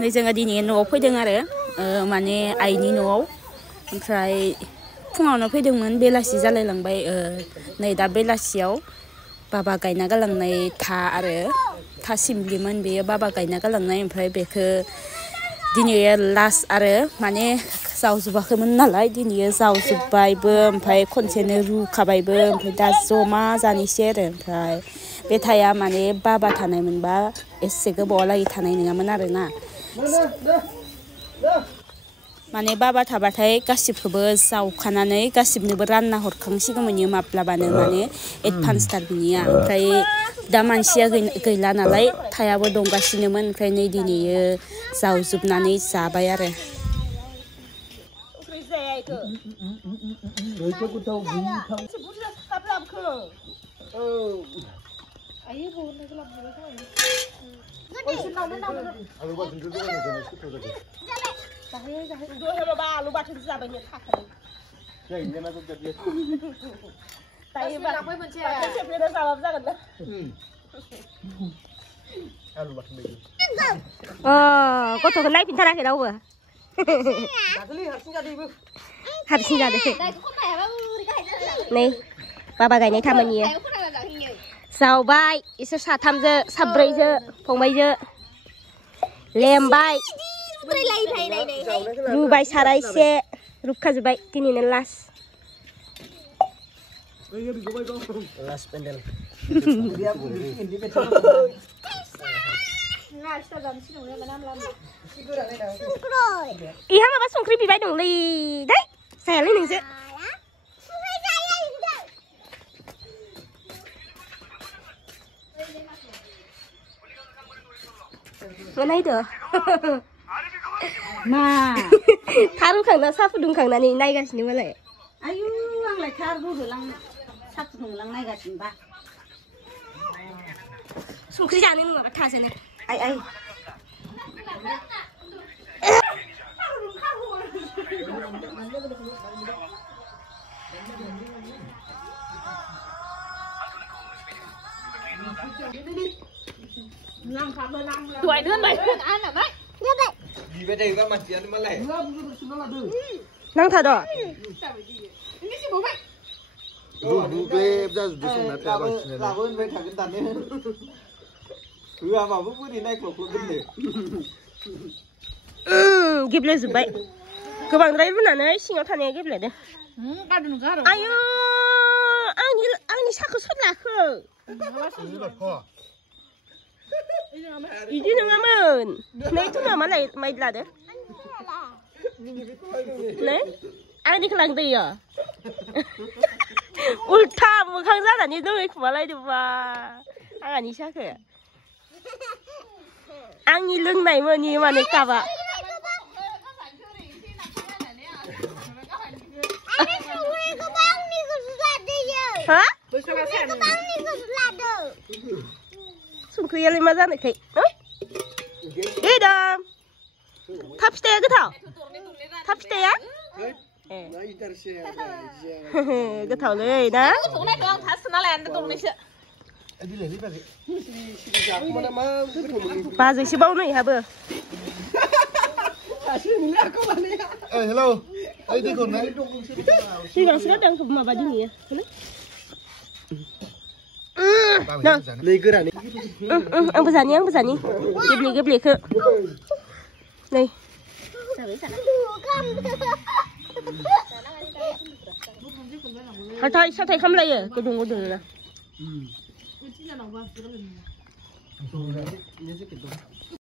नै जोङो दिनै न'आव फैदों आरो माने आइनि न'आव ओमफ्राय फुङावनो फैदोंमोन बेलासि जालायलांबाय नै दा बेलासियाव बाबा गायना गालांनाय था सिमलिमोन बेयो बाबा गायना गालांनाय ओमफ्राय बेखौ दिनै लास्ट आरो माने जावजोबाखैमोन नालाय दिनै जावजोब्बायबो ओमफ्राय खनसेनो रुखाबायबो ओमफ्राय दा जमा जानोसै आरो ओमफ्राय बे थाया माने बाबा थानायमोनबा एसे गोबावलागै थानाय नङामोन आरोना माने बाबा थाबाथाय गासिबखौबो जावखानानै गासिबनोबो रानना हरखांसिगौमोन माब्लाबानो माने एडभान्स थार बिनिया ओमफ्राय दा मानसिया गैला नालाय थायाबो दंगासिनोमोन ओमफ्राय नै दिनै जावजोबनानै जाबाय आरो आलु बाथोन जाबाय गथ'खौ नायफिनथाराखै रावबो हारसिं जादों नै बाबा गायनाय खामानि जावबाय इसोर साथामजो साब्रैजो फंबायजो लेमबाय रुबाय सारायसे रुखाजोब्बाय दिनैनो लास्ट पेन्डेल इहा माबा संख्रि बिबाय दंलै दै जायालै नोंसो नायदो मा थार रुखांना साहा फुदुंखांनानै नायगासिनो मालाय आयु आंलाय थार रुहोलां साहा फुदुंलां नायगासिनोबा संख्रि जानो नङाबा थासोनो आइ आइ tuổi nữa mày ăn à bác gì vậy đây các mặt chị ăn mà lẻ năng thật rồi đủ về ra rồi xong là tao làm ơn với thằng cái tàn ấy cứ vào bước đi này của vấn đề ghép lên rồi vậy các bạn thấy vấn đề này xin nó thằng này ghép lên đây ayo anh sao có xuất lạc không 이제 능하면 내 투나 말라 말라데 네 아니 그랑 돼요 옳다 뭐 강산 아니 너왜 말라야 봐 아니 샤크 아니 릉나이 뭐니 마네 까봐 아니 왜 그 방니가 수다대요 어? 그 방니가 수다도 송크리얼리 맞아네 케 어? 이담 탑스테야 그타 탑스테야? 예. 그타เลยนะ동네 그냥 다 스나랜드 동네시 바지 시바우는 이하버 hello ai đi con này đi gần sữa đang mà bà đi nhỉ nè lấy cái này ăn bây giờ nhé ghép lì khự này thôi sao thầy không lấy à cái đường nè